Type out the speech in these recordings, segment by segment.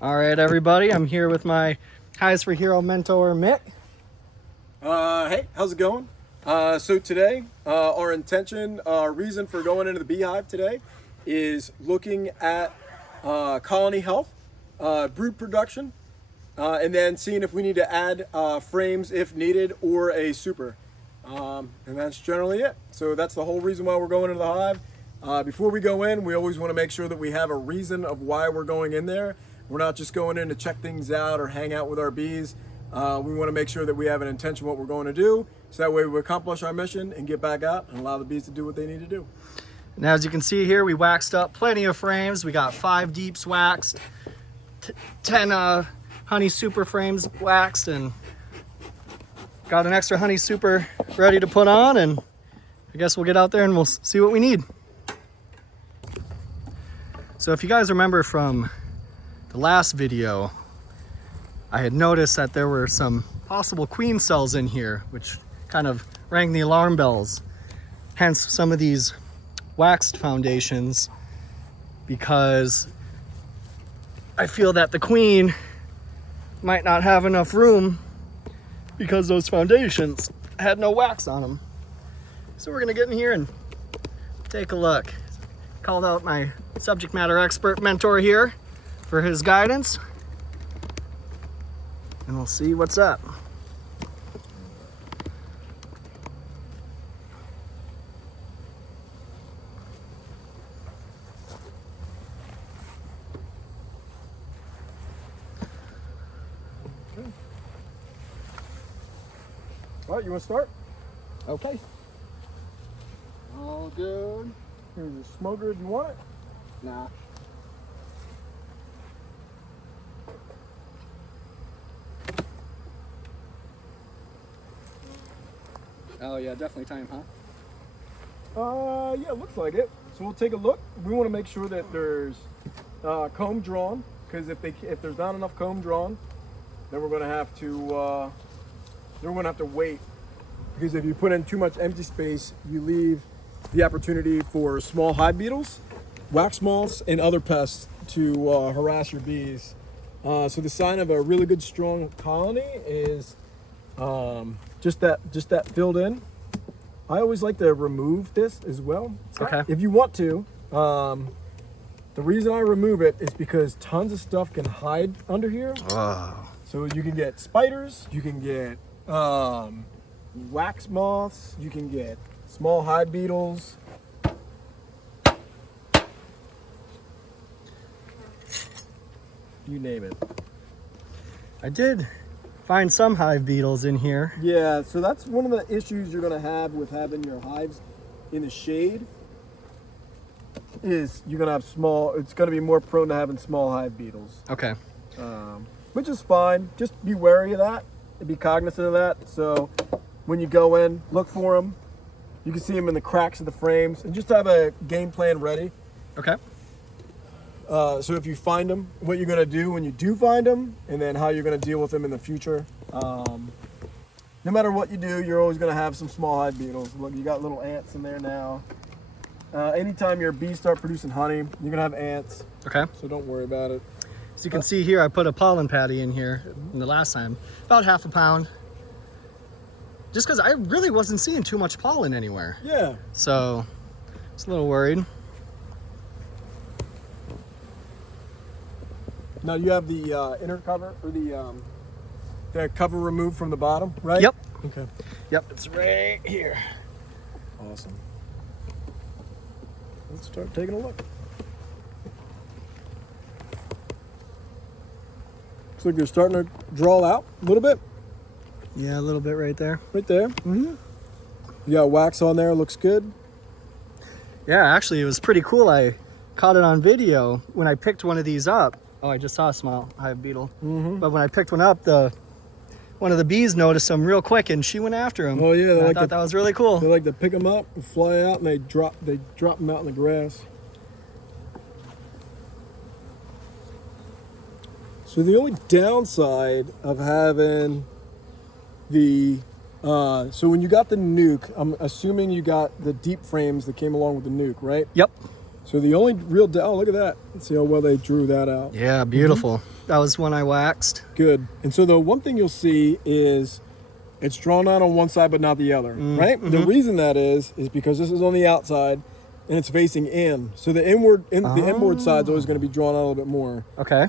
All right, everybody, I'm here with my Hives For Hero mentor, Mick. Hey, how's it going? So today, our intention, reason for going into the beehive today is looking at colony health, brood production, and then seeing if we need to add frames if needed or a super. And that's generally it. So that's the whole reason why we're going into the hive. Before we go in, we always want to make sure that we have a reason of why we're going in there. We're not just going in to check things out or hang out with our bees. We want to make sure that we have an intention what we're going to do, so that way we accomplish our mission and get back out and allow the bees to do what they need to do. And as you can see here, we waxed up plenty of frames. We got 5 deeps waxed, 10 honey super frames waxed, and got an extra honey super ready to put on, and I guess we'll get out there and we'll see what we need. So if you guys remember from the last video, I had noticed that there were some possible queen cells in here, which kind of rang the alarm bells. Hence some of these waxed foundations, because I feel that the queen might not have enough room because those foundations had no wax on them. So we're gonna get in here and take a look. Called out my subject matter expert mentor here for his guidance, and we'll see what's up. Okay. All right, you want to start? Okay. All good. Here's your smoker if you want it. Nah. Oh yeah, definitely time, huh? Yeah, it looks like it. So we'll take a look. We want to make sure that there's comb drawn, because if there's not enough comb drawn, then we're going to have to wait. Because if you put in too much empty space, you leave the opportunity for small hive beetles, wax moths, and other pests to harass your bees. So the sign of a really good strong colony is just that filled in. I always like to remove this as well. Okay. If you want to. The reason I remove it is because tons of stuff can hide under here. Wow. So you can get spiders, you can get wax moths, you can get small hive beetles. You name it. I did find some hive beetles in here. Yeah, so that's one of the issues you're gonna have with having your hives in the shade, is you're gonna have it's gonna be more prone to having small hive beetles. Okay. Which is fine. Just be wary of that and be cognizant of that. So when you go in, look for them. You can see them in the cracks of the frames, and just have a game plan ready. Okay. So if you find them, what you're gonna do when you do find them, and then how you're gonna deal with them in the future. No matter what you do, you're always gonna have some small hive beetles. Look, you got little ants in there now. Anytime your bees start producing honey, you're gonna have ants. Okay. So don't worry about it. As you can see here, I put a pollen patty in here in the last time, about half a pound. Just because I really wasn't seeing too much pollen anywhere. Yeah. So, I was a little worried. Now you have the inner cover, or the cover removed from the bottom, right? Yep. Okay. Yep, it's right here. Awesome. Let's start taking a look. Looks like you're starting to draw out a little bit. Yeah, a little bit right there. Right there. Mm-hmm. You got wax on there, looks good. Yeah, actually, it was pretty cool. I caught it on video when I picked one of these up. Oh, I just saw a small hive beetle. Mm-hmm. But when I picked one up, one of the bees noticed him real quick, and she went after him. Oh yeah, I thought that was really cool. They like to pick them up and fly out, and they drop them out in the grass. So the only downside of having the so when you got the nuke, I'm assuming you got the deep frames that came along with the nuke, right? Yep. So the only real, oh, look at that. Let's see how well they drew that out. Yeah, beautiful. That was one I waxed. Good. And so the one thing you'll see is it's drawn out on one side but not the other, right? The reason that is because this is on the outside and it's facing in. So the inward side is always going to be drawn out a little bit more. Okay.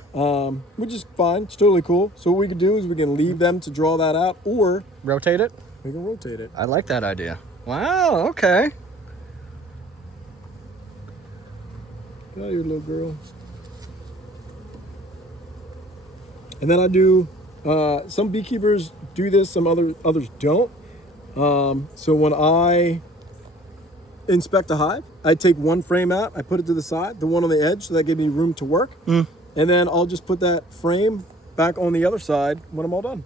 Which is fine. It's totally cool. So what we can do is we can leave them to draw that out, or rotate it? we can rotate it. I like that idea. Wow, okay. Get out of here, little girl. And then I do, some beekeepers do this, some others don't. So when I inspect a hive, I take one frame out, I put it to the side, the one on the edge, so that gives me room to work. And then I'll just put that frame back on the other side when I'm all done.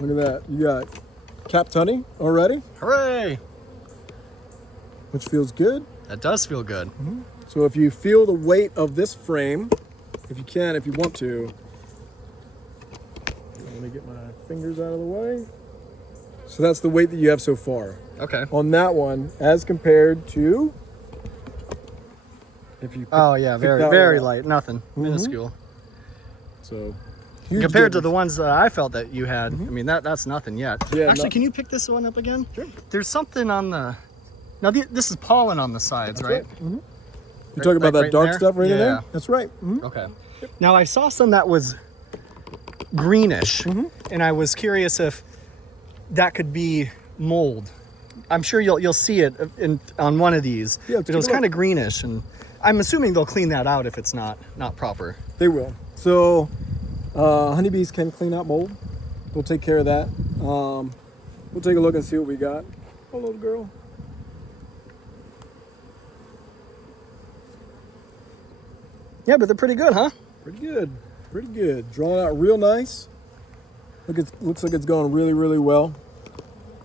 Look at that. You got capped honey already, Hooray! which feels good. That does feel good. So if you feel the weight of this frame, if you want to, let me get my fingers out of the way. So that's the weight that you have so far. Okay. On that one, as compared to, if you Oh yeah, pick very that very one up. light, nothing, minuscule. So huge Compared to the difference. ones that I felt that you had, I mean that's nothing yet. Yeah, Actually, no- can you pick this one up again? Sure. There's something on the. Now this is pollen on the sides, right? You're talking about that right dark there? stuff right in Yeah. there? That's right. Okay. Now I saw some that was greenish, and I was curious if that could be mold. I'm sure you'll see it on one of these, Yeah, but it was kind of greenish, and I'm assuming they'll clean that out if it's not proper. They will. So honeybees can clean out mold. We'll take care of that. We'll take a look and see what we got. Oh, little girl. Yeah, but they're pretty good, huh? Pretty good. Pretty good. Drawn out real nice. Looks like it's going really, really well.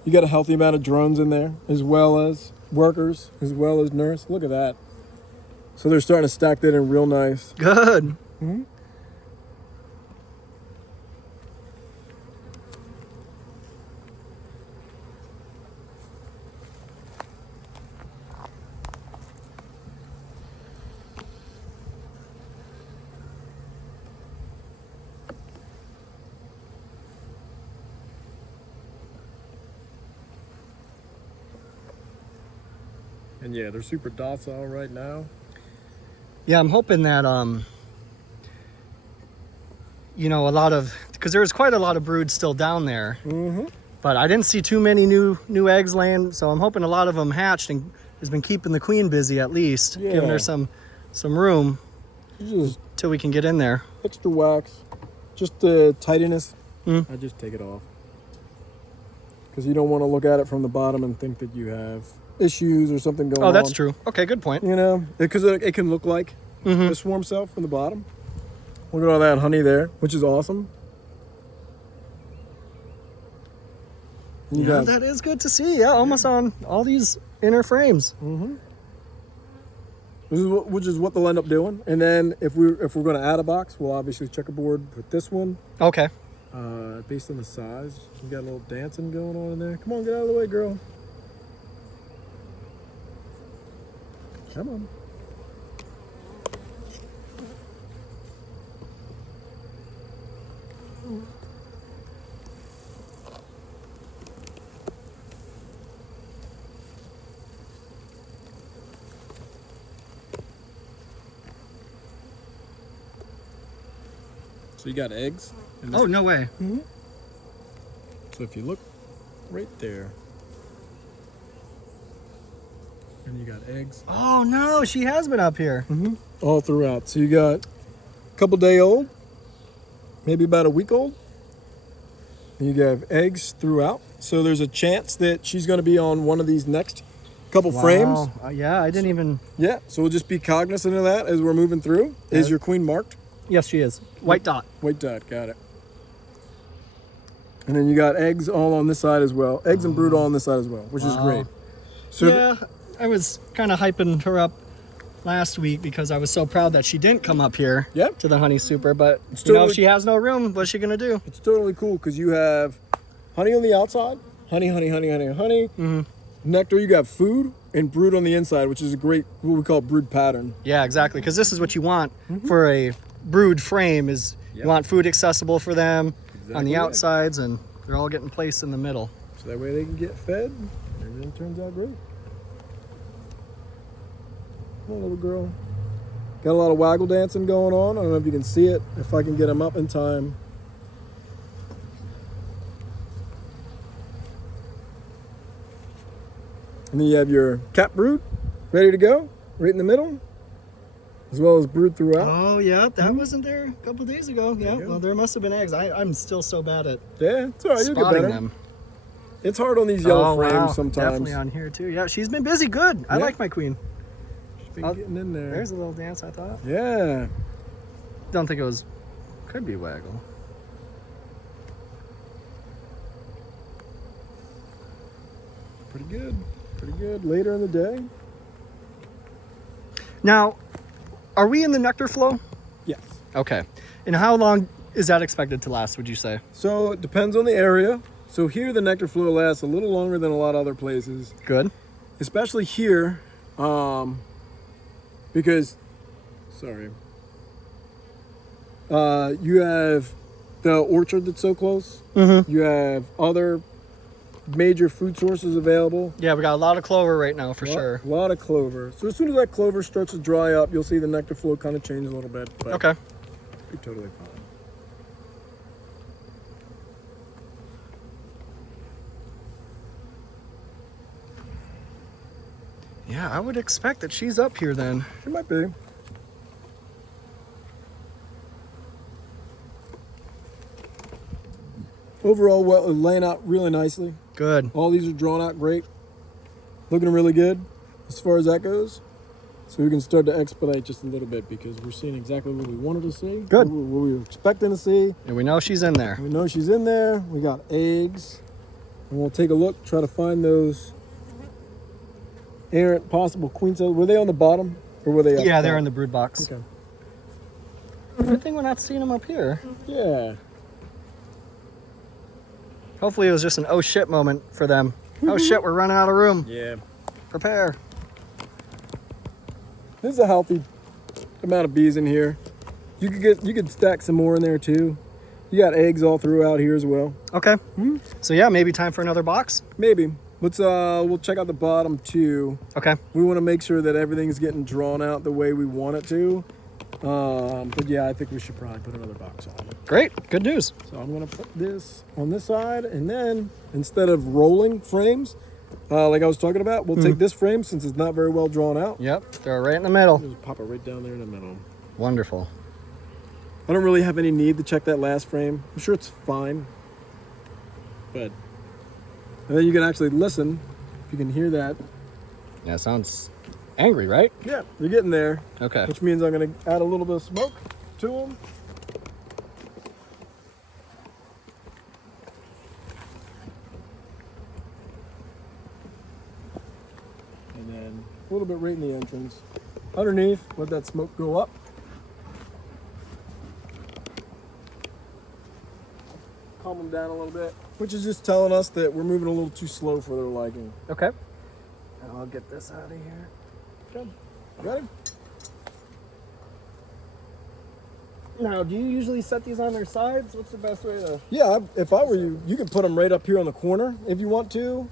You got a healthy amount of drones in there, as well as workers, as well as nurse. Look at that. So they're starting to stack that in real nice. Good. And yeah, they're super docile right now. Yeah, I'm hoping that you know, a lot of, because there was quite a lot of brood still down there, but I didn't see too many new eggs laying, so I'm hoping a lot of them hatched and has been keeping the queen busy at least, giving her some room Just till we can get in there. extra wax, just the tidiness. I just take it off because you don't want to look at it from the bottom and think that you have issues or something going on. Oh, that's true. Okay, good point. You know, because it can look like the swarm cell from the bottom. Look at all that honey there, which is awesome. And you Yeah, got- that is good to see. Yeah, almost on all these inner frames. which is what they'll end up doing. And then if we're going to add a box, we'll obviously checkerboard with this one. Okay. Based on the size, you got a little dancing going on in there. Come on, get out of the way, girl. Come on. So you got eggs. in this- Oh, no way. So if you look right there, and you got eggs Oh, no, she has been up here. all throughout. So you got a couple day old, maybe about a week old. And you have eggs throughout. So there's a chance that she's going to be on one of these next couple frames. Wow. Yeah, I didn't even. Yeah, so we'll just be cognizant of that as we're moving through. Is your queen marked? Yes, she is. White dot. White dot, got it. And then you got eggs all on this side as well. Eggs and brood all on this side as well, which is great. So Yeah, I was kind of hyping her up last week because I was so proud that she didn't come up here Yep. to the honey super. But It's you know, totally- if she has no room, what's she gonna do? It's totally cool because you have honey on the outside, honey, Mm-hmm. nectar. You got food and brood on the inside, which is a great what we call brood pattern. Yeah, exactly. Because this is what you want for a brood frame: is Yep. you want food accessible for them on Exactly the right. outsides, and they're all getting placed in the middle. So that way they can get fed. Everything turns out great. Come on, little girl. Got a lot of waggle dancing going on. I don't know if you can see it. If I can get them up in time. And then you have your cat brood ready to go, right in the middle, as well as brood throughout. Oh yeah, that wasn't there a couple days ago. Yeah, you go. well there must have been eggs. I'm still so bad at Yeah, it's all right. You'll get spotting better. them. It's hard on these yellow Oh, frames wow. sometimes. Definitely on here too. Yeah, she's been busy. Good. I Yeah. like my queen. She's been Oh, getting in there. There's a little dance I thought. Yeah. Don't think it was. Could be waggle. Pretty good. Pretty good. Later in the day. Now, are we in the nectar flow? Yes. Okay. And how long is that expected to last, would you say? So it depends on the area. So here the nectar flow lasts a little longer than a lot of other places, Good. especially here, because, sorry, you have the orchard that's so close. Mm-hmm. You have other major food sources available. Yeah, we got a lot of clover right now for sure. A lot of clover. So as soon as that clover starts to dry up, you'll see the nectar flow kind of change a little bit. But Okay. Be totally fine. Yeah, I would expect that she's up here then. It might be. Overall, well, laying out really nicely. Good. All these are drawn out great. Looking really good as far as that goes. So we can start to expedite just a little bit because we're seeing exactly what we wanted to see. Good. What we were expecting to see. And we know she's in there. We know she's in there. We got eggs. And we'll take a look, try to find those errant possible queen cells. Were they on the bottom or were they up Yeah, they're top? in the brood box. Okay. Good thing we're not seeing them up here. Yeah. Hopefully it was just an oh shit moment for them. Oh shit, we're running out of room. Yeah. Prepare. This is a healthy amount of bees in here. You could stack some more in there too. You got eggs all throughout here as well. Okay. So yeah, maybe time for another box. Maybe. Let's we'll check out the bottom too. Okay. We want to make sure that everything's getting drawn out the way we want it to. But yeah, I think we should probably put another box on. Great. Good news. So I'm gonna put this on this side, and then instead of rolling frames, like I was talking about, we'll take this frame since it's not very well drawn out. Yep. Throw it right in the middle. Just pop it right down there in the middle. Wonderful. I don't really have any need to check that last frame. I'm sure it's fine. But and then you can actually listen if you can hear that. Yeah, sounds angry, right? Yeah, you're getting there. Okay. Which means I'm gonna add a little bit of smoke to them. And then a little bit right in the entrance. Underneath, let that smoke go up. Calm them down a little bit. Which is just telling us that we're moving a little too slow for their liking. Okay. And I'll get this out of here. Good. Ready? Now, do you usually set these on their sides? What's the best way to... Yeah, if I were you, you could put them right up here on the corner if you want to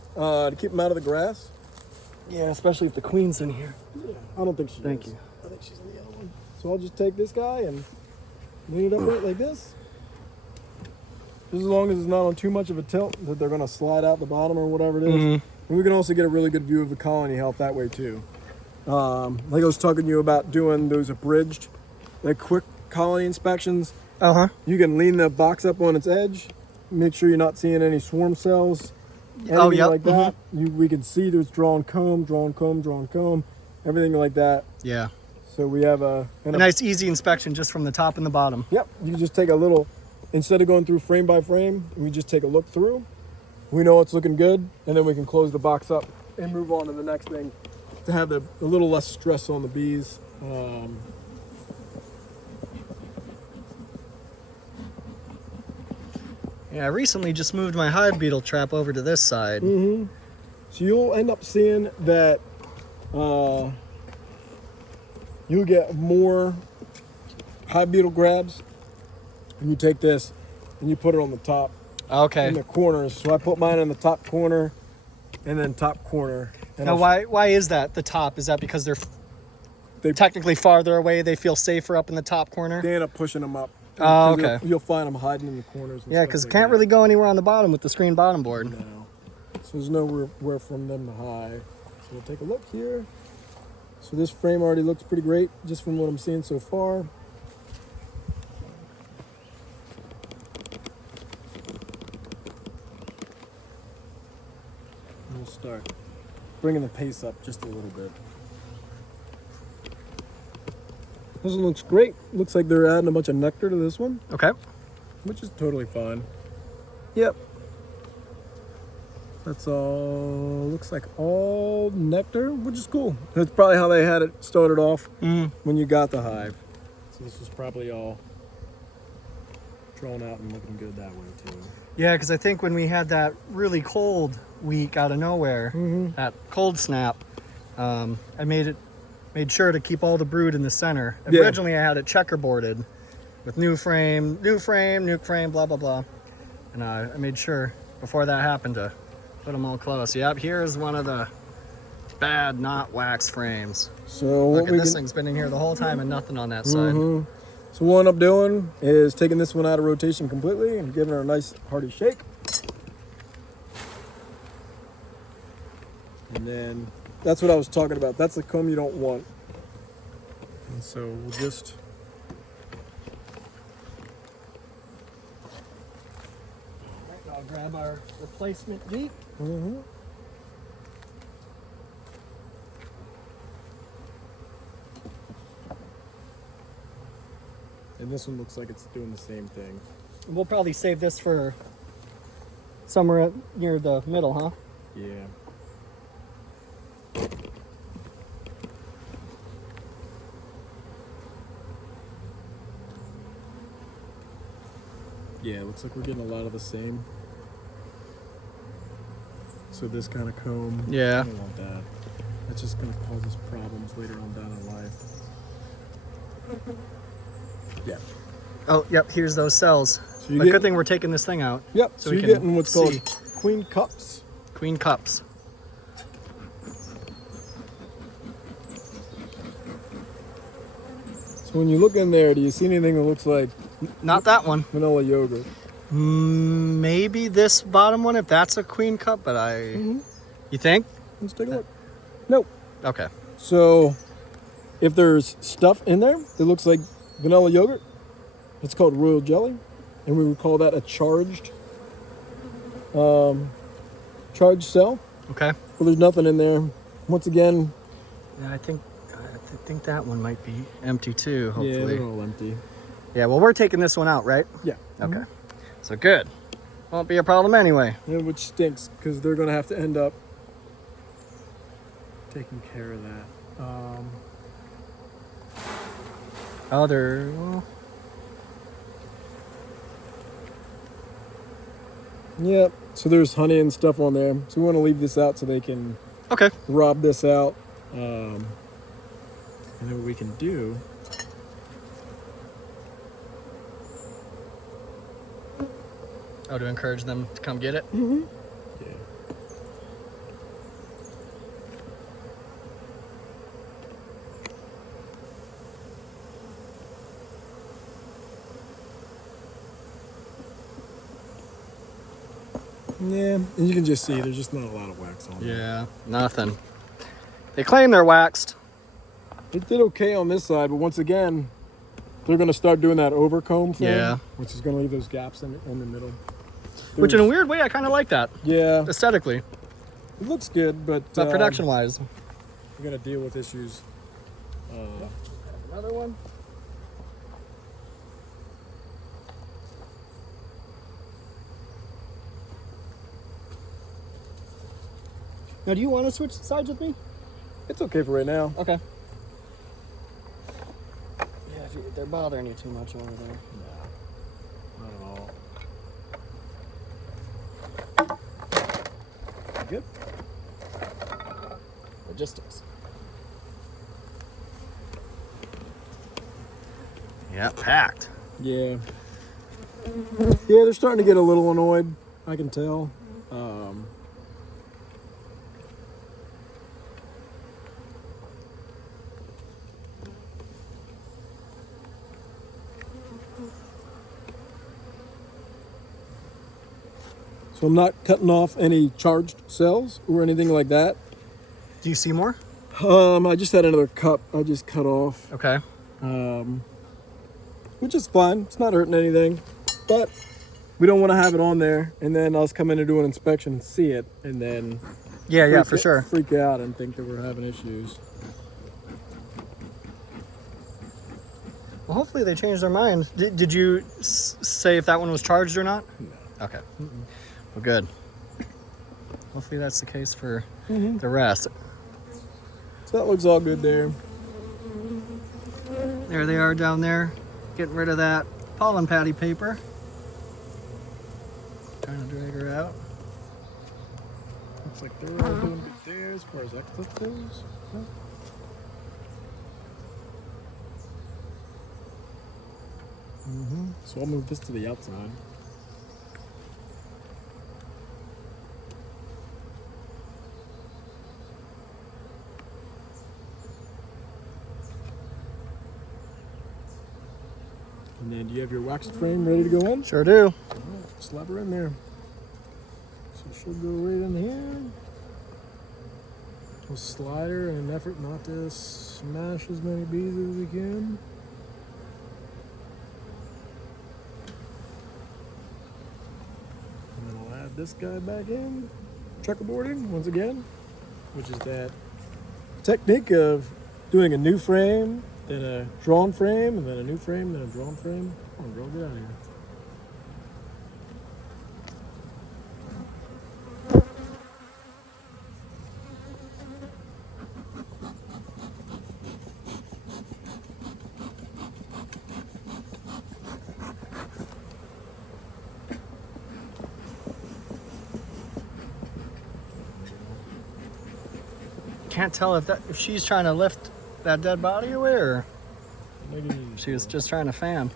keep them out of the grass. Yeah, especially if the queen's in here. Yeah, I don't think she Thank is. you. I think she's in the other one. So I'll just take this guy and lean it up right like this. Just as long as it's not on too much of a tilt that they're going to slide out the bottom or whatever it is. And we can also get a really good view of the colony health that way too. Like I was talking to you about doing those abridged, like quick colony inspections. Uh-huh. You can lean the box up on its edge, make sure you're not seeing any swarm cells, anything Oh, yep. like that. We can see there's drawn comb, everything like that. Yeah. So we have A nice easy inspection just from the top and the bottom. Yep, you can just take a little, instead of going through frame by frame, we just take a look through. We know it's looking good, and then we can close the box up and move on to the next thing to have a little less stress on the bees. Yeah, I recently just moved my hive beetle trap over to this side. So you'll end up seeing that you'll get more hive beetle grabs, and you take this and you put it on the top Okay. in the corners. So I put mine in the top corner and then top corner. And Now, why is that the top? Is that because they're technically farther away? They feel safer up in the top corner? They end up pushing them up. Oh, okay. You'll find them hiding in the corners. And Yeah, because it can't really go anywhere on the bottom with the screen bottom board. No. So there's nowhere from them to hide. So we'll take a look here. So this frame already looks pretty great, just from what I'm seeing so far. And we'll start bringing the pace up just a little bit. This one looks great. Looks like they're adding a bunch of nectar to this one, Okay. which is totally fine. Yep. That's all, looks like all nectar, which is cool. That's probably how they had it started off when you got the hive. So this was probably all drawn out and looking good that way too. Yeah, because I think when we had that really cold week out of nowhere, that cold snap, I made sure to keep all the brood in the center. Yeah. Originally, I had it checkerboarded with new frame, blah, blah, blah. And I made sure before that happened to put them all close. Yep, here's one of the bad not wax frames. So Look at this thing's been in here the whole time and nothing on that side. So what I end up doing is taking this one out of rotation completely and giving her a nice hearty shake. And then that's what I was talking about. That's the comb you don't want. And so we'll just I'll grab our replacement beak. And this one looks like it's doing the same thing. We'll probably save this for somewhere near the middle, huh? Yeah. Yeah, it looks like we're getting a lot of the same. So this kind of comb, Yeah. I don't want that. That's just going to cause us problems later on down in life. Yeah. Oh, yep, here's those cells. So But good thing we're taking this thing out. Yep, So so we you're can getting what's see. called queen cups. Queen cups. So when you look in there, do you see anything that looks like Not that one. vanilla yogurt? Maybe this bottom one, if that's a queen cup, but You think? Let's take a look. Nope. Okay. So if there's stuff in there that looks like vanilla yogurt, it's called royal jelly, and we would call that a charged cell. Okay. Well, there's nothing in there. Once again, Yeah, I think that one might be empty too, yeah, hopefully. they're all empty. Yeah, well, we're taking this one out, right? Yeah. Okay. So good. Won't be a problem anyway. Yeah, which stinks because they're going to have to end up taking care of that. Well, Yep. So there's honey and stuff on there. So we want to leave this out so they can okay. rob this out. And then what we can do. Oh, to encourage them to come get it? Yeah. Yeah, and you can just see there's just not a lot of wax on there. Yeah, nothing. They claim they're waxed. It did okay on this side, but once again, they're going to start doing that overcomb thing, Yeah. which is going to leave those gaps in the middle. Which in a weird way, I kind of like that, Yeah, aesthetically. it looks good, but But production-wise. we're going to deal with issues. Another one? Now, do you want to switch sides with me? It's okay for right now. Okay. Yeah, if they're bothering you too much over there. Not at all. Good. Logistics. Yeah, packed. Yeah. Yeah, they're starting to get a little annoyed. I can tell. So I'm not cutting off any charged cells or anything like that. Do you see more? I just had another cup I just cut off, Okay. which is fine. It's not hurting anything, but we don't want to have it on there and then us come in and do an inspection and see it and then Yeah, for sure. freak out and think that we're having issues. Well, hopefully they changed their mind. Did you say if that one was charged or not? No. Okay. Well, good. Hopefully that's the case for Mm-hmm. the rest. So that looks all good there. There they are down there, getting rid of that pollen patty paper. Trying to drag her out. Looks like they're all doing good there as far as that clip goes. Yeah. So I'll move this to the outside. And then do you have your waxed frame ready to go in? Sure do. All right, slap her in there. So she'll go right in here. We'll slide her in an effort not to smash as many bees as we can. And then I'll add this guy back in. Checkerboarding once again, which is that technique of doing a new frame, then a drawn frame, and then a new frame, then a drawn frame. Come on, girl, get out of here. Can't tell if she's trying to lift that dead body away or Maybe she was just trying to fan.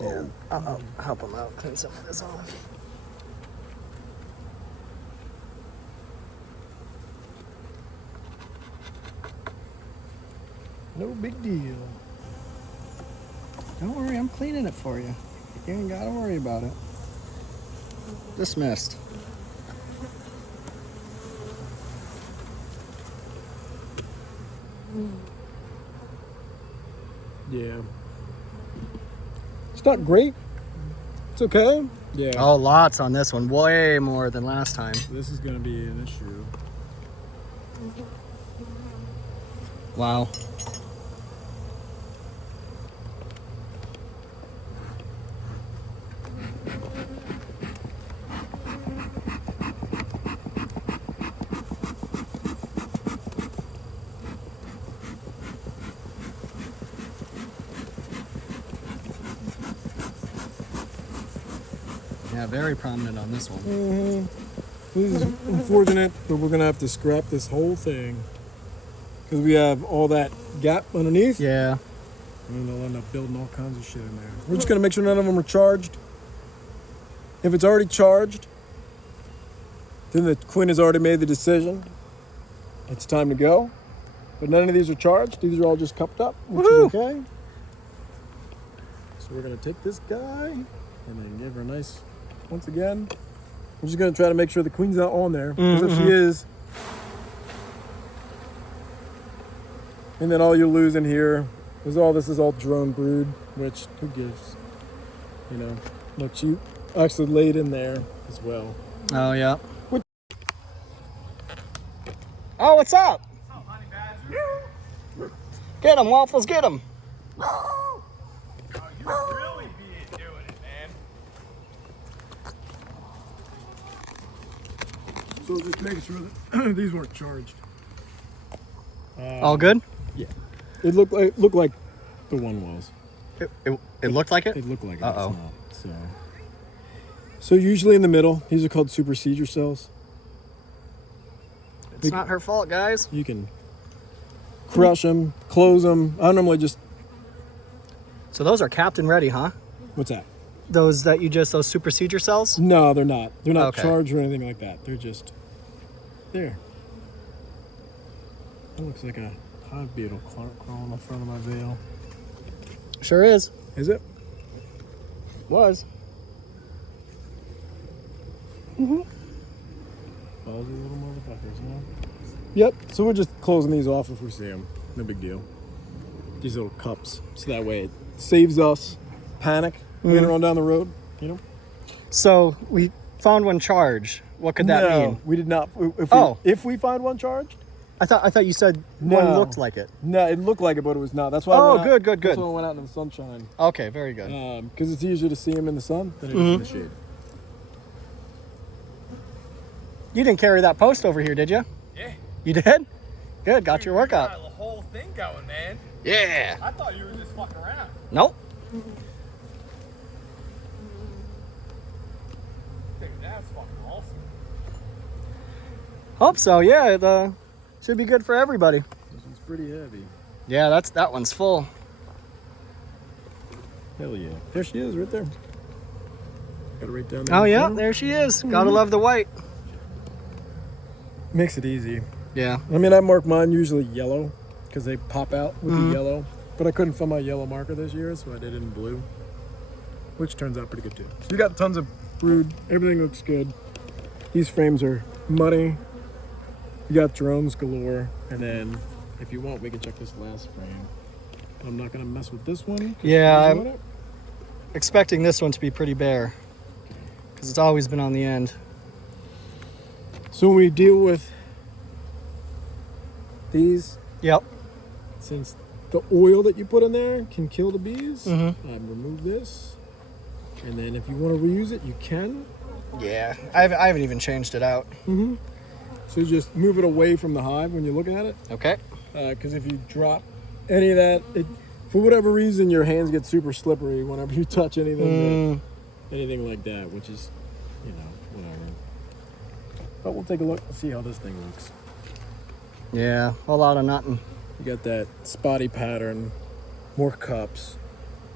Yeah. I'll help him out, clean some of this off. no big deal. Don't worry, I'm cleaning it for you. You ain't gotta worry about it. Dismissed. Yeah. It's not great. It's okay. Yeah. Oh, lots on this one. Way more than last time. This is going to be an issue. Wow. Yeah, very prominent on this one. Mm-hmm. This is unfortunate, but we're going to have to scrap this whole thing. Because we have all that gap underneath. Yeah. And they'll end up building all kinds of shit in there. We're just going to make sure none of them are charged. If it's already charged, then the queen has already made the decision. It's time to go. But none of these are charged. These are all just cupped up, which Woohoo! is okay. So we're going to take this guy and then give her a nice, once again, we're just going to try to make sure the queen's not on there. Because if she is, and then all you'll lose in here is all this is all drone brood, which who gives? You know, look, she actually laid in there as well. Oh, yeah. What? Oh, what's up? What's up, honey badger? Get him, Waffles, get him. Oh, you really be doing it, man. So just making sure that these weren't charged. All good? Yeah. It looked like the one was. It looked like it? It looked like it. Uh-oh. It's not. So usually in the middle, these are called supersedure cells. It's not her fault, guys. You can crush them, close them. I normally just... So those are captain ready, huh? What's that? Those supersedure cells? No, they're not. They're not Okay. charged or anything like that. They're just there. That looks like a hive beetle crawling in front of my veil. Sure is. Is it? Was. Ballsy little motherfuckers, huh? Yep. So we're just closing these off if we see them. No big deal. These little cups, so that way it saves us panic later on down the road. You know. So we found one charged. What could that No, mean? we did not. If we find one charged. I thought you said No. one looked like it. No, it looked like it, but it was not. That's why. Oh, I went out, good. That's why I went out in the sunshine. Okay, very good. Because it's easier to see them in the sun than it is in the shade. You didn't carry that post over here, did you? Yeah. You did? Good, got your You workout. got the whole thing going, man. Yeah. I thought you were just fucking around. Nope. Dude, that's fucking awesome. Hope so. Yeah, it should be good for everybody. This one's pretty heavy. Yeah, that one's full. Hell yeah. There she is, right there. Got it right down there. Oh in the yeah, corner. there she is. Gotta love the white. Makes it easy. Yeah. I mean, I mark mine usually yellow because they pop out with the yellow. But I couldn't find my yellow marker this year, so I did it in blue, which turns out pretty good too. So you got tons of brood. Everything looks good. These frames are muddy. You got drones galore. And then if you want, we can check this last frame. I'm not going to mess with this one. Yeah, I I'm expecting this one to be pretty bare because it's always been on the end. So when we deal with these, Yep. since the oil that you put in there can kill the bees, Mhm. remove this. And then if you want to reuse it, you can. Yeah. I haven't even changed it out. Mm-hmm. So just move it away from the hive when you look at it. Okay. Because if you drop any of that, for whatever reason, your hands get super slippery whenever you touch anything like that, which is, whatever. But we'll take a look and see how this thing looks. Yeah. A lot of nothing. You got that spotty pattern, more cups,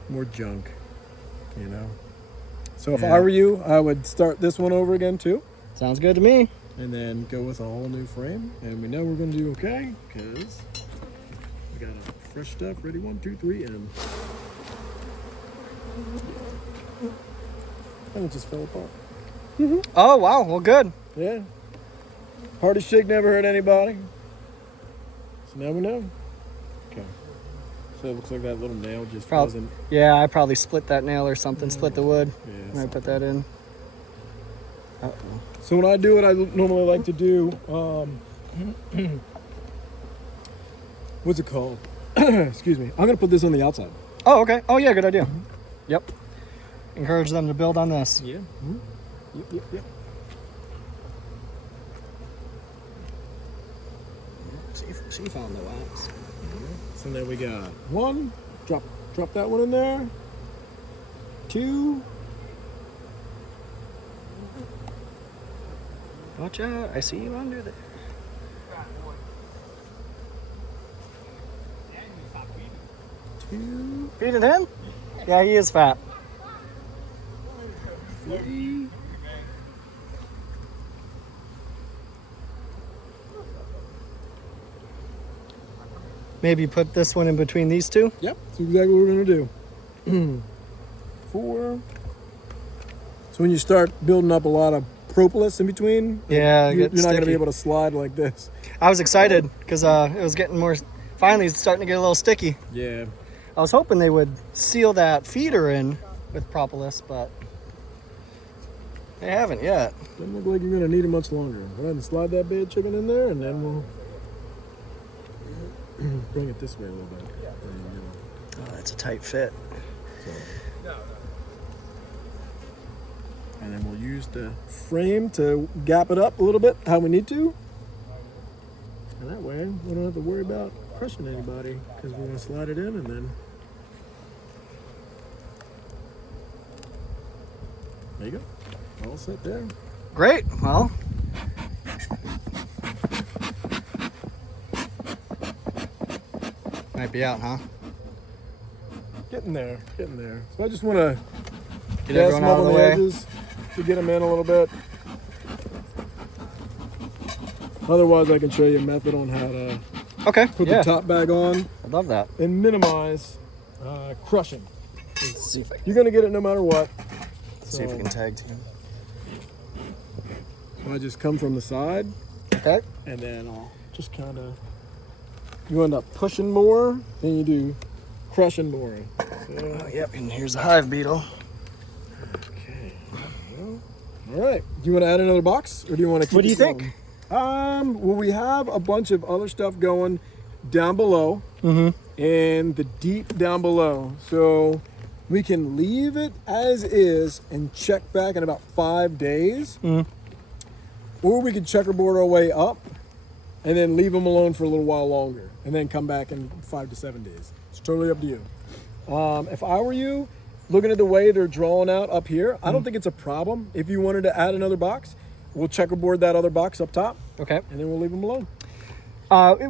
more junk, So if I were you, I would start this one over again too. Sounds good to me. And then go with a whole new frame. And we know we're going to do okay because we got a fresh stuff ready. 1, 2, 3, and it just fell apart. Oh wow. Well, good. Yeah. Party shake never hurt anybody. So now we know. Okay. So it looks like that little nail just wasn't. Yeah, I probably split that nail or something. Split the wood. Yeah. When I put that in. So when I do it, I normally like to do, what's it called? Excuse me. I'm going to put this on the outside. Oh, okay. Oh, yeah, good idea. Yep. Encourage them to build on this. Yeah. Mm-hmm. Yep. She found the wax. So then we got 1, drop that one in there. 2. Watch out. I see you under there. Feeding him? Yeah, he is fat. 3. Maybe put this one in between these two. Yep, that's exactly what we're gonna do. 4. So when you start building up a lot of propolis in between, Yeah, you're it not gonna sticky. be able to slide like this. I was excited because it was getting more. Finally, it's starting to get a little sticky. Yeah. I was hoping they would seal that feeder in with propolis, but they haven't yet. Doesn't look like you're gonna need it much longer. Go ahead and slide that bad chicken in there, and then we'll bring it this way a little bit. Oh, that's a tight fit. And then we'll use the frame to gap it up a little bit how we need to. And that way, we don't have to worry about crushing anybody because we're going to slide it in and then. There you go. All set there. Great. Well, might be out, huh? Getting there. So I just want to Get everyone out of the way. edges to get them in a little bit. Otherwise, I can show you a method on how to Okay. put Yeah. the top bag on I love that. and minimize crushing. Let's see if I can, You're going to get it no matter what. see if we can tag team. So I just come from the side Okay. and then I'll just kind of. You end up pushing more than you do crushing more. So, Oh, yep. And here's a hive beetle. okay. All right. Do you want to add another box, or do you want to keep? What do you it think? going? Well, we have a bunch of other stuff going down below, and the deep down below. So we can leave it as is and check back in about 5 days, or we could checkerboard our way up and then leave them alone for a little while longer, and then come back in 5 to 7 days. It's totally up to you. If I were you, looking at the way they're drawn out up here, I don't think it's a problem. If you wanted to add another box, we'll checkerboard that other box up top, Okay. and then we'll leave them alone.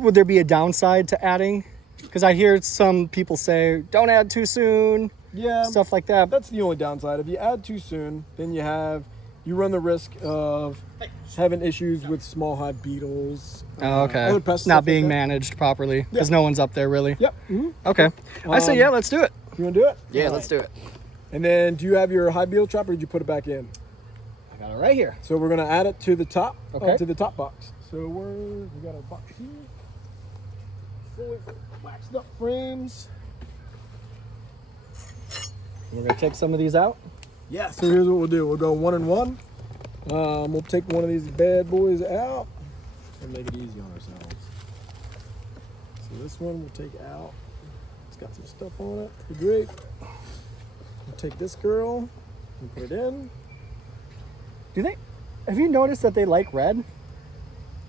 Would there be a downside to adding? Because I hear some people say, don't add too soon, Yeah, stuff like that. that's the only downside. If you add too soon, then you run the risk of having issues with small hive beetles. Oh, okay. Other pests, Not stuff like being that. managed properly because Yeah. no one's up there really. Yep. Okay. I say, yeah, let's do it. You want to do it? Yeah, All let's right. do it. And then, do you have your hive beetle trap, or did you put it back in? I got it right here. So we're gonna add it to the top, Okay. to the top box. So we got our box here, fully waxed up frames. We're gonna take some of these out. Yeah. So here's what we'll do. We'll go 1 and 1. We'll take one of these bad boys out and make it easy on ourselves. So this one we'll take out. It's got some stuff on it. Pretty great. We'll take this girl and put it in. Have you noticed that they like red?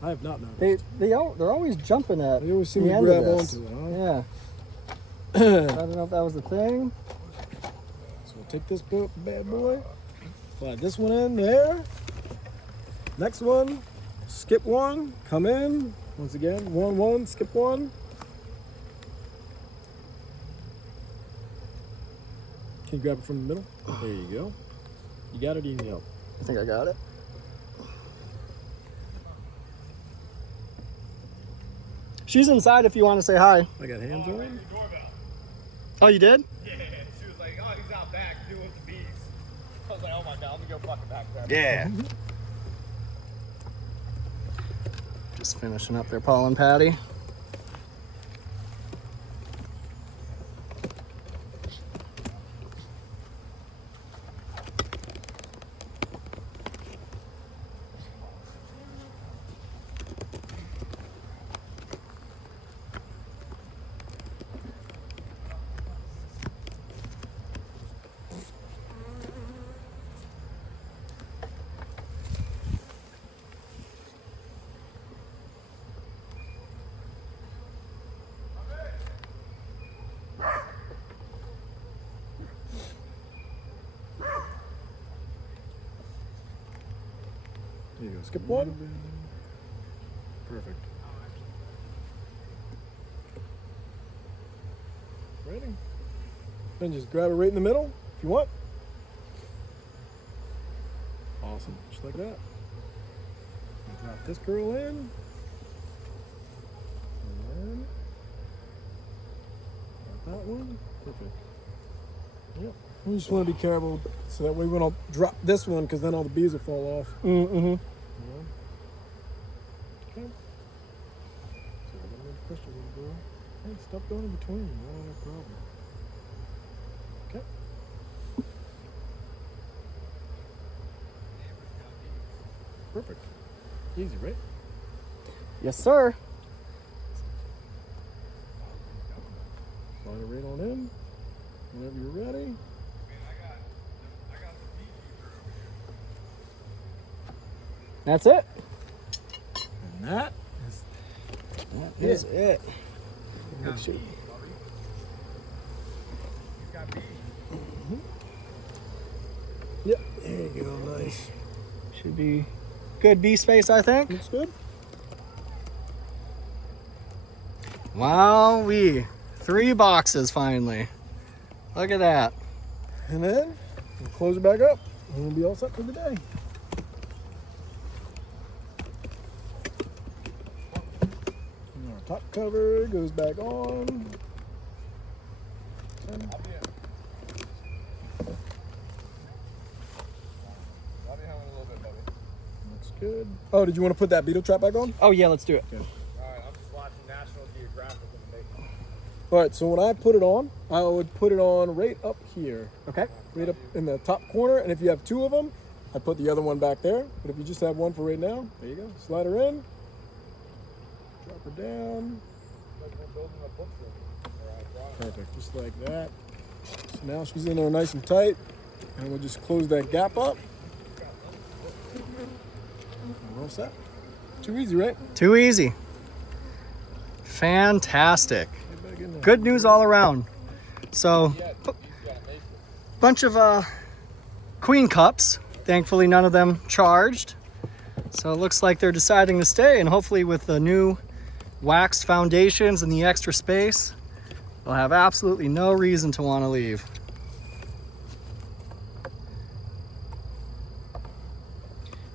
I have not noticed. They're always jumping at They always seem the to end grab of this. onto it, huh? Yeah. I don't know if that was the thing. So we'll take this bad boy, slide this one in there. Next one, skip one, come in. Once again, 1, 1, skip one. Can you grab it from the middle? There you go. You got it, or you need help? I think I got it. She's inside if you want to say hi. I got hands on it. The doorbell. Oh, you did? Yeah, she was like, oh, he's out back doing the bees. I was like, oh my god, let me go fucking back there. Yeah. Just finishing up their pollen patty. There you go. Skip one. Perfect. Ready? Then just grab it right in the middle if you want. Awesome. Just like that. Drop this girl in. And then drop that one. Perfect. Yep. We just want to be careful so that way we don't drop this one because then all the bees will fall off. Mm-hmm. Okay. So I'm gonna push a little bit. Hey, stop going in between. No problem. Okay. Perfect. Easy, right? Yes, sir. Slide it right on in. Whenever you're ready. That's it. And that is That is it. He's got bees. Yep. There you go. Nice. Should be good bee space, I think. Looks good. Wowee. 3 boxes finally. Look at that. And then we'll close it back up and we'll be all set for the day. And our top cover goes back on. I'll be home in a little bit, buddy. Looks good. Oh, did you want to put that beetle trap back on? Oh yeah, let's do it. Okay. Alright, I'm just watching National Geographic in the making. All right, so when I put it on, I would put it on right up here. Okay. Right up in the top corner, and if you have 2 of them, I put the other one back there. But if you just have one for right now, there you go. Slide her in, drop her down. Like we're building a book room. Perfect, just like that. So now she's in there nice and tight, and we'll just close that gap up. And we're all set. Too easy, right? Too easy. Fantastic. Get back in there. Good news all around. So, bunch of queen cups. Thankfully, none of them charged. So it looks like they're deciding to stay, and hopefully with the new waxed foundations and the extra space, they'll have absolutely no reason to want to leave.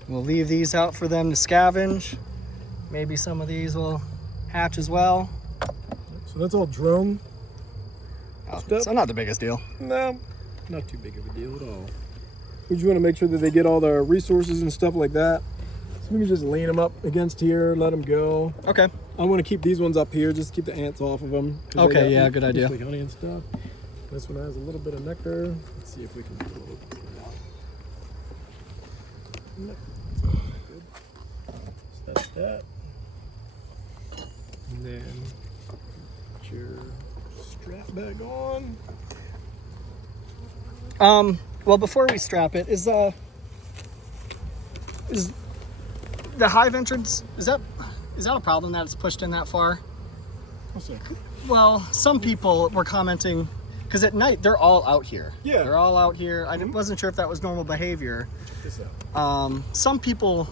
We'll leave these out for them to scavenge. Maybe some of these will hatch as well. So that's all drone. Oh, Stuff. so not the biggest deal. No, not too big of a deal at all. We just want to make sure that they get all their resources and stuff like that. So we can just lean them up against here, let them go. Okay. I want to keep these ones up here, just to keep the ants off of them. Okay, yeah, good idea. Like honey and stuff. This one has a little bit of nectar. Let's see if we can do a little bit of that. Good. So that's that. And then put your strap back on. Well, before we strap it, is the hive entrance, is that a problem that it's pushed in that far? What's that? Well, some people were commenting, because at night they're all out here. Yeah. They're all out here. I wasn't sure if that was normal behavior. Check this out. Some people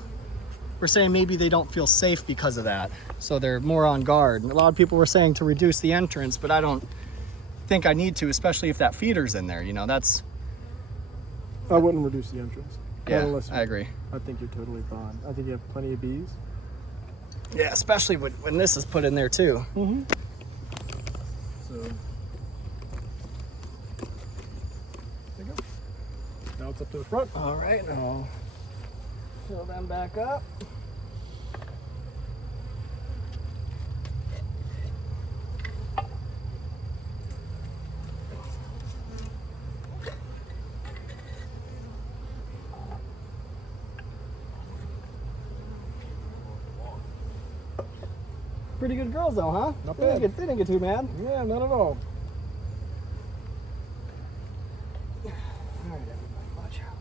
were saying maybe they don't feel safe because of that, so they're more on guard. And a lot of people were saying to reduce the entrance, but I don't think I need to, especially if that feeder's in there. You know, that's... I wouldn't reduce the entrance. Yeah, Unless I agree. I think you're totally fine. I think you have plenty of bees. Yeah, especially when this is put in there too. Mm-hmm. So there you go. Now it's up to the front. All right, I'll fill them back up. Pretty good girls though, huh? Not They bad. didn't get too mad. Yeah, not at all. All right, everybody, watch out.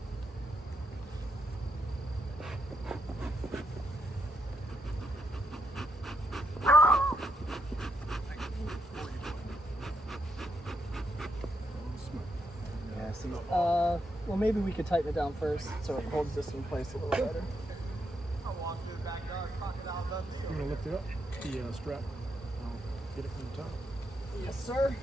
Yeah, see, well, maybe we could tighten it down first so it holds this in place a little better. I walked through the backyard, crocodile Dundee. I'm gonna lift it up. The strap. I'll get it from the top. Yes, sir.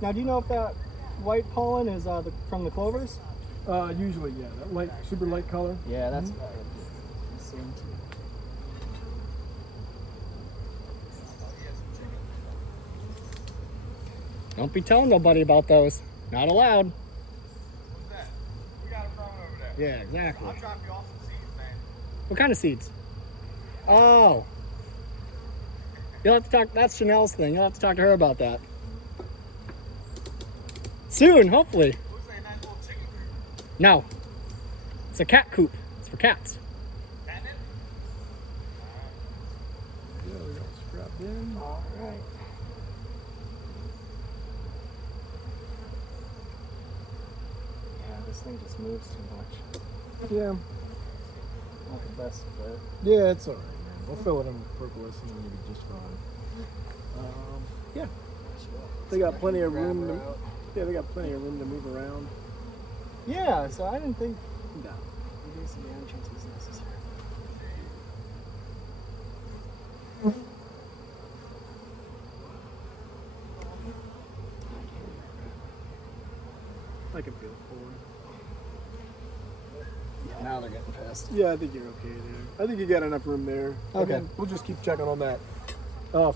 Now, do you know if that white pollen is from the clovers? Usually, yeah. That light, super light color. Yeah, that's what I would assume too. Don't be telling nobody about those. Not allowed. What's that? We got a phone over there. Yeah, exactly. I'll drop you off some seeds, man. What kind of seeds? Oh. You'll have to talk. That's Chanel's thing. You'll have to talk to her about that. Soon, hopefully. Looks like a nice little chicken coop. No. It's a cat coop. It's for cats. Catnip? Yeah, we got strapped in. All right. Yeah, this thing just moves too much. Yeah. Not the best fit. Yeah, it's alright, man. We'll fill it in with propolis and it'll be just fine. Yeah. They got plenty of room to, yeah, they got plenty of room to move around. Yeah, so I didn't think. No. Reducing the entrance is necessary. I can feel it forward. Yeah, now they're getting pissed. Yeah, I think you're okay there. I think you got enough room there. Okay. Again, we'll just keep checking on that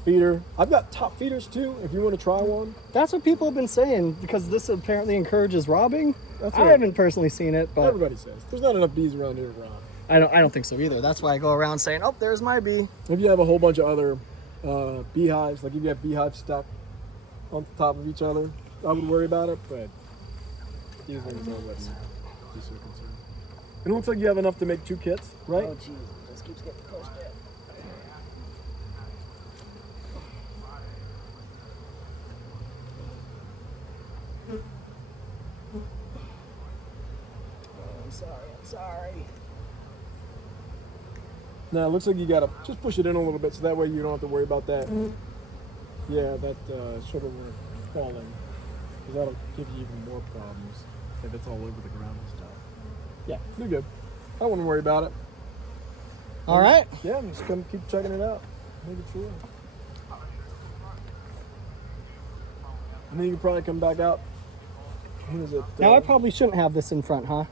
feeder. I've got top feeders too, if you want to try one. That's what people have been saying because this apparently encourages robbing. That's I right. haven't personally seen it, but Everybody says. There's not enough bees around here to rob. I don't think so either. That's why I go around saying, "Oh, there's my bee." If you have a whole bunch of other beehives, like if you have beehives stuck on top of each other, I would worry about it, but these ones don't let me be so concerned. It looks like you have enough to make 2 kits, right? Oh, jeez, it just keeps getting close to it. Oh, I'm sorry. Now it looks like you gotta just push it in a little bit so that way you don't have to worry about that. Yeah, that sugarwort falling, because that'll give you even more problems if it's all over the ground and stuff. Yeah, you're good. I wouldn't worry about it. All right. Yeah, just come keep checking it out. Make it sure. And then you can probably come back out. When is it? Now I probably shouldn't have this in front, huh?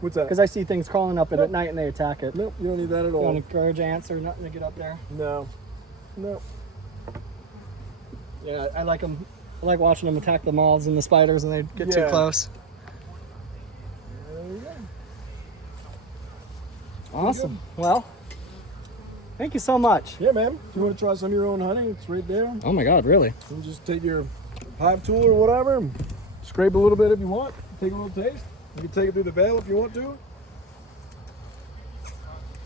What's that? Because I see things crawling up it at night and they attack it. Nope, you don't need that at You all. want to encourage ants or nothing to get up there? No. No. Yeah, I like them. I like watching them attack the moths and the spiders when they get too Yeah. close. There you go. Awesome. Well, thank you so much. Yeah, man. If you want to try some of your own honey, it's right there. Oh my God, really? You just take your hive tool or whatever, and scrape a little bit if you want. Take a little taste. You can take it through the veil if you want to.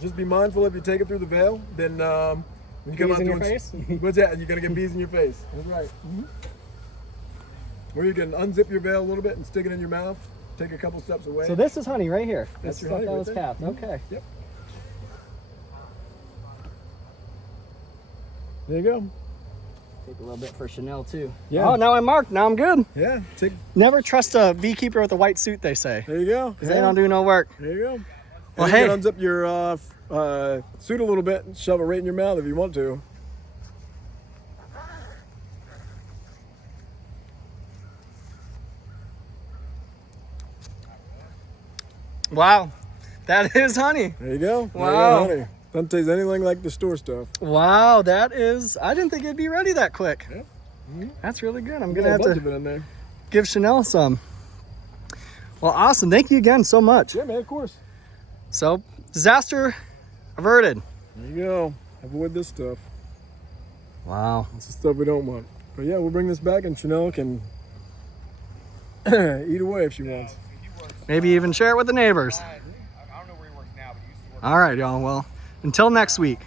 Just be mindful if you take it through the veil, then when you come Bees out in your doing face? what's that? You're gonna get bees in your face. That's right. Or you can unzip your veil a little bit and stick it in your mouth. Take a couple steps away. So this is honey right here. That's your stuff honey that right was there. capped. Okay. Yep. There you go. Take a little bit for Chanel too. Yeah. Oh, now I'm marked. Now I'm good. Yeah. Take. Never trust a beekeeper with a white suit, they say. There you go. 'Cause they don't do no work. There you go. Well, And you hey. can unzip your suit a little bit and shove it right in your mouth if you want to. Wow. That is honey. There you go. There you Wow. go, honey. Doesn't taste anything like the store stuff. Wow, that is. I didn't think it'd be ready that quick. Yeah. That's really good. I'm You going to got a have bunch to of it in there. give Chanel some. Well, awesome. Thank you again so much. Yeah, man, of course. So, disaster averted. There you go. Avoid this stuff. Wow. It's the stuff we don't want. But yeah, we'll bring this back and Chanel can eat away if she wants. Maybe even share it with the neighbors. I don't know where he works now, but he used to work. All right, y'all. Well, until next week.